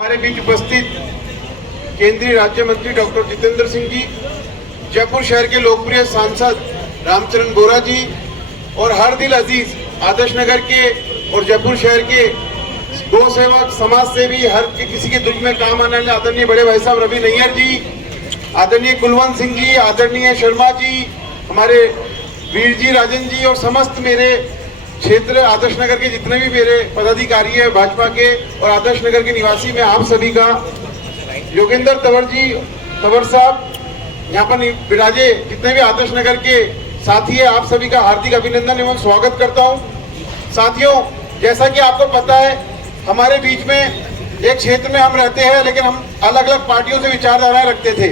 हमारे बीच उपस्थित केंद्रीय राज्य मंत्री डॉक्टर जितेंद्र सिंह जी, जयपुर शहर के लोकप्रिय सांसद रामचरण बोरा जी और हर दिल अजीज आदर्श नगर के और जयपुर शहर के गौ सेवक, समाज सेवी, हर किसी के दुख में काम आने वाले आदरणीय बड़े भाई साहब रवि नैयर जी, आदरणीय कुलवंत सिंह जी, आदरणीय शर्मा जी, हमारे वीर जी, राजन जी और समस्त मेरे क्षेत्र आदर्श नगर के जितने भी मेरे पदाधिकारी है भाजपा के और आदर्श नगर के निवासी, में आप सभी का, योगेंद्र तंवर साहब, यहाँ पर विराजे जितने भी आदर्श नगर के साथी है, आप सभी का हार्दिक अभिनंदन एवं स्वागत करता हूँ। साथियों, जैसा कि आपको पता है, हमारे बीच में एक क्षेत्र में हम रहते हैं, लेकिन हम अलग अलग पार्टियों से विचारधाराएं रखते थे।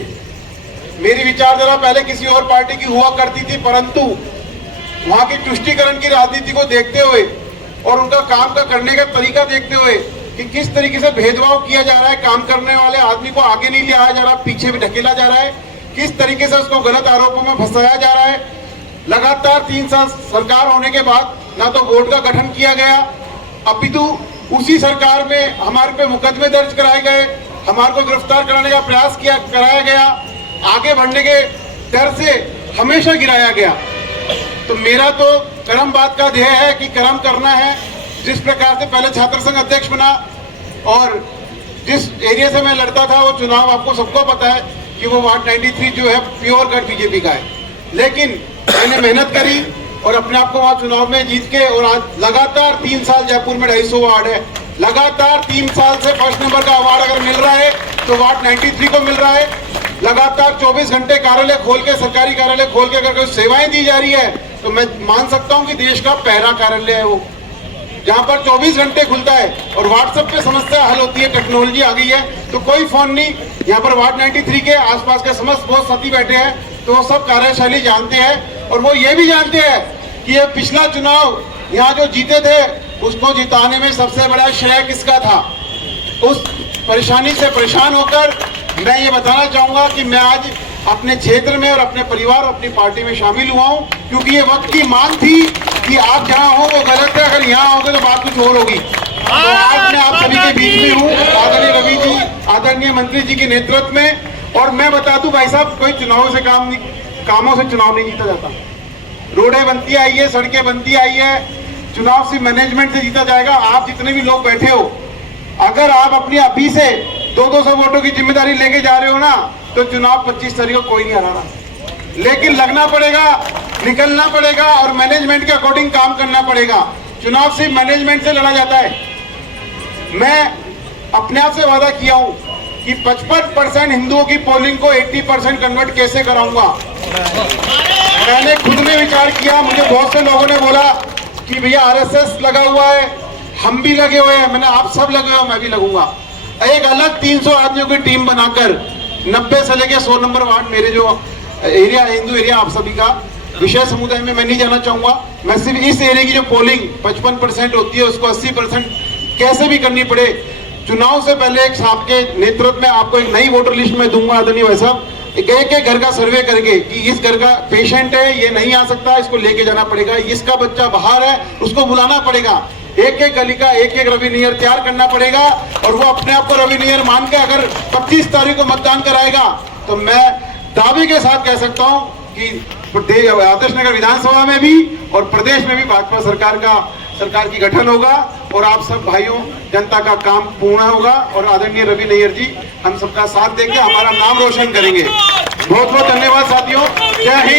मेरी विचारधारा पहले किसी और पार्टी की हुआ करती थी, परंतु वहां की तुष्टीकरण की राजनीति को देखते हुए और उनका काम का करने का तरीका देखते हुए कि किस तरीके से भेदभाव किया जा रहा है, काम करने वाले आदमी को आगे नहीं लिया जा रहा, पीछे भी ढकेला जा रहा है, किस तरीके से उसको गलत आरोपों में फंसाया जा रहा है। लगातार 3 साल सरकार होने के बाद ना तो बोर्ड का गठन किया गया, अपितु उसी सरकार में हमारे पे मुकदमे दर्ज कराए गए, हमारे को गिरफ्तार कराने का प्रयास कराया गया, आगे बढ़ने के डर से हमेशा गिराया गया। तो मेरा तो कर्म बात का ध्येय है कि कर्म करना है। जिस प्रकार से पहले छात्र संघ अध्यक्ष बना और जिस एरिया से मैं लड़ता था, वो चुनाव आपको सबको पता है कि वो वार्ड 93 जो है प्योर कट बीजेपी का है, लेकिन मैंने मेहनत करी और अपने आप को वहाँ चुनाव में जीत के, और आज लगातार 3 साल जयपुर में 250 वार्ड है, लगातार 3 साल से फर्स्ट नंबर का अवार्ड अगर मिल रहा है तो वार्ड 93 को मिल रहा है। लगातार 24 घंटे कार्यालय खोल के, सरकारी कार्यालय खोल के अगर कोई सेवाएं दी जा रही है तो मैं मान सकता हूं कि देश का पहला कार्यालय है वो, जहां पर 24 घंटे खुलता है और व्हाट्सएप पे समस्या हल होती है। टेक्नोलॉजी आ गई है तो कोई फोन नहीं। यहाँ पर वार्ड 93 के आसपास के समस्त बहुत साथी बैठे हैं, तो वो सब कार्यशैली जानते हैं और वो ये भी जानते हैं कि ये पिछला चुनाव यहाँ जो जीते थे उसको जिताने में सबसे बड़ा श्रेय किसका था। उस परेशानी से परेशान होकर मैं ये बताना चाहूंगा कि मैं आज अपने क्षेत्र में और अपने परिवार और अपनी पार्टी में शामिल हुआ हूं, क्योंकि ये वक्त की मांग थी कि आप जहां हो वो गलत है, अगर यहाँ आओगे तो बात कुछ और होगी। तो आज मैं आप सभी के बीच में हूँ, आदरणीय रवि जी, आदरणीय मंत्री जी के नेतृत्व में। और मैं बता दूं भाई साहब, कोई चुनाव से कामों से चुनाव नहीं जीता जाता। रोडें बनती आई है, सड़कें बनती आई है, चुनाव सिर्फ मैनेजमेंट से जीता जाएगा। आप जितने भी लोग बैठे हो, अगर आप अपनी अभी से 200 वोटों की जिम्मेदारी लेके जा रहे हो ना, तो चुनाव 25 तारीख को कोई नहीं हरा रहा, लेकिन लगना पड़ेगा, निकलना पड़ेगा और मैनेजमेंट के अकॉर्डिंग काम करना पड़ेगा। चुनाव सिर्फ मैनेजमेंट से लड़ा जाता है। मैं अपने आप से वादा किया हूं कि 55% हिंदुओं की पोलिंग को 80% कन्वर्ट कैसे कराऊंगा। मैंने खुद में विचार किया, मुझे बहुत से लोगों ने बोला कि भैया आरएसएस लगा हुआ है, हम भी लगे हुए हैं। मैंने आप सब लगे हुए, मैं भी लगूंगा। एक अलग 300 आदमियों की टीम बनाकर 90 से लेके 100 नंबर वार्ड, मेरे जो एरिया हिंदू एरिया, आप सभी का विषय समुदाय में मैं नहीं जाना चाहूंगा। मैं सिर्फ इस एरिया की जो पोलिंग 55% होती है उसको 80% कैसे भी करनी पड़े। चुनाव से पहले एक साहब के नेतृत्व में आपको एक नई वोटर लिस्ट में दूंगा आदरणीय भाई साहब, एक घर का सर्वे करके कि इस घर का पेशेंट है, ये नहीं आ सकता, इसको लेके जाना पड़ेगा, इसका बच्चा बाहर है, उसको बुलाना पड़ेगा, एक गली का एक रवि नैयर तैयार करना पड़ेगा। और वो अपने आप को रवि नैयर मान के अगर 25 तारीख को मतदान कराएगा तो मैं दावे के साथ कह सकता हूं कि आदर्श नगर विधानसभा में भी और प्रदेश में भी भाजपा सरकार की गठन होगा और आप सब भाइयों जनता का काम पूर्ण होगा और आदरणीय रवि नैयर जी हम सबका साथ देंगे, हमारा नाम रोशन करेंगे। बहुत बहुत धन्यवाद साथियों। जय हिंद।